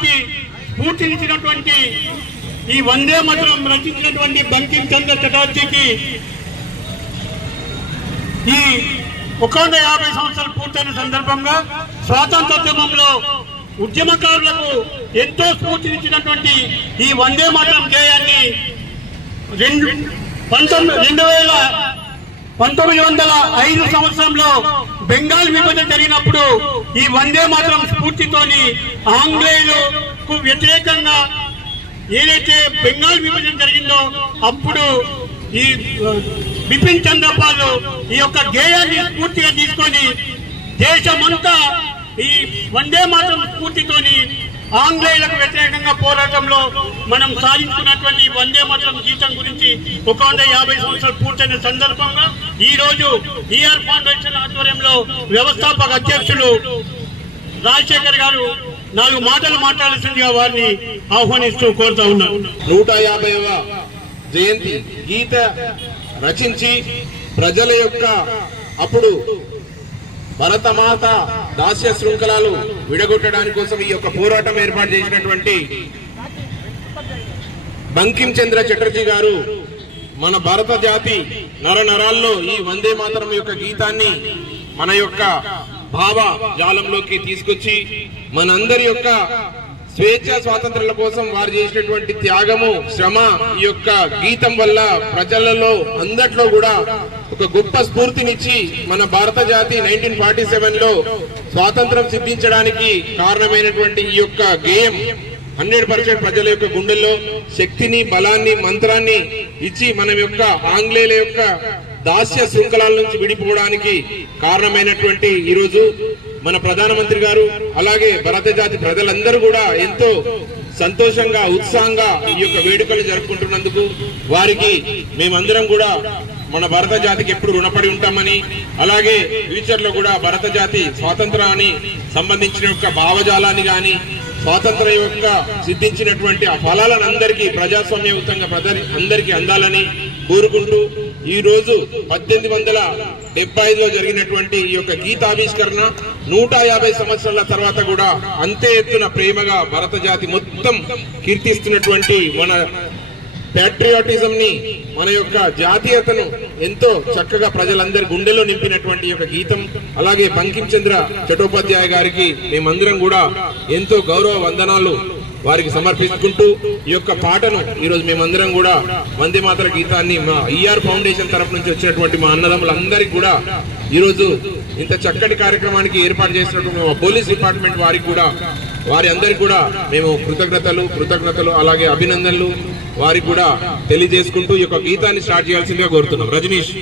జాతికి స్ఫూర్తినిచ్చినటువంటి ఈ వందే మాతరం రచించినటువంటి బంకిం చంద్ర చటర్జీకి ఈ 150 సంవత్సరాలు పూర్తయిన సందర్భంగా స్వాతంత్రోద్యమంలో ఉద్యమకారులకు ఎంతో స్ఫూర్తినిచ్చినటువంటి ఈ వందే మాతరం గేయాన్ని 1905 సంవత్సరంలో బెంగాల్ విభజన జరిగినప్పుడు ఈ వందే మాతరం స్ఫూర్తితోని ఆంగ్లేయులకు వ్యతిరేకంగా ఏదైతే బెంగాల్ విభజన జరిగిందో అప్పుడు ఈ బిపిన్ చంద్రపాల్ ఈ యొక్క గేయాన్ని స్ఫూర్తిగా తీసుకొని దేశమంతా ఈ వందే మాతరం స్ఫూర్తితోని ఆంగ్లేయులకు వ్యతిరేకంగా పోరాటంలో మనం సాధించుకున్నటువంటి వందే మాతరం గీతం గురించి 150 సంవత్సరాలు పూర్తయిన సందర్భంగా ఈ రోజు ఈఆర్ ఫౌండేషన్ ఆధ్వర్యంలో వ్యవస్థాపక అధ్యక్షులు రాజశేఖర్ గారు 4 మాటలు మాట్లాడాల్సిందిగా వారిని ఆహ్వానిస్తూ కోరుతా ఉన్నారు. 150వ జయంతి గీత రచించి ప్రజల యొక్క అప్పుడు భరతమాత దాస్య శృంఖలాలు విడగొట్టడానికి కోసం ఈ యొక్క పోరాటం ఏర్పాటు చేసినటువంటి బంకిం చంద్ర చటర్జీ గారు మన భారత జాతి నరనరాల్లో ఈ వందే మాతరం యొక్క గీతాన్ని మన యొక్క భావ జాలంలోకి తీసుకొచ్చి మనందరి యొక్క స్వేచ్ఛ స్వాతంత్రాల కోసం వారు చేసినటువంటి త్యాగము శ్రమ ఈ యొక్క గీతం వల్ల ప్రజలలో అందట్లో కూడా ఒక గొప్ప స్ఫూర్తినిచ్చి మన భారత జాతి 1947లో స్వాతంత్రం సిద్ధించడానికి కారణమైనటువంటి ఈ యొక్క గేయం 100% ప్రజల యొక్క గుండెల్లో శక్తిని బలాన్ని మంత్రాన్ని ఇచ్చి మన యొక్క ఆంగ్లేయుల యొక్క దాస్య శృంఖలాల నుంచి విడిపోవడానికి కారణమైనటువంటి ఈరోజు మన ప్రధానమంత్రి గారు అలాగే భారత జాతి ప్రజలందరూ కూడా ఎంతో సంతోషంగా ఉత్సాహంగా ఈ యొక్క వేడుకలు జరుపుకుంటున్నందుకు వారికి మేమందరం కూడా మన భారత జాతికి ఎప్పుడు రుణపడి ఉంటామని అలాగే ఫ్యూచర్ లో కూడా భారత జాతి స్వాతంత్రాన్ని సంబంధించిన యొక్క భావజాలాన్ని గాని స్వాతంత్రం యొక్క సిద్ధించినటువంటి ఆ ఫలాలను అందరికీ ప్రజాస్వామ్యయుతంగా అందరికీ అందాలని కోరుకుంటూ ఈ రోజు 1875లో జరిగినటువంటి ఈ యొక్క గీతావిష్కరణ 150 సంవత్సరాల తర్వాత కూడా అంతే ఎత్తున ప్రేమగా భారత జాతి మొత్తం కీర్తిస్తున్నటువంటి మన ప్యాట్రియాటిజం ని మన యొక్క జాతీయతను ఎంతో చక్కగా ప్రజలందరి గుండెలో నింపినటువంటి యొక్క గీతం అలాగే బంకిం చంద్ర చటోపాధ్యాయ గారికి మేమందరం కూడా ఎంతో గౌరవ వందనాలు వారికి సమర్పించుకుంటూ ఈ యొక్క పాటను ఈరోజు మేమందరం కూడా వందే మాతర గీతాన్ని మా ఈఆర్ ఫౌండేషన్ తరఫు నుంచి వచ్చినటువంటి మా అన్నదమ్ములందరికీ కూడా ఈరోజు ఇంత చక్కటి కార్యక్రమానికి ఏర్పాటు చేసినటువంటి మా పోలీస్ డిపార్ట్మెంట్ వారికి కూడా వారి అందరికి కూడా మేము కృతజ్ఞతలు అలాగే అభినందనలు వారికి కూడా తెలియజేసుకుంటూ ఈ యొక్క గీతాన్ని స్టార్ట్ చేయాల్సిందిగా కోరుతున్నాం. రజనీష్.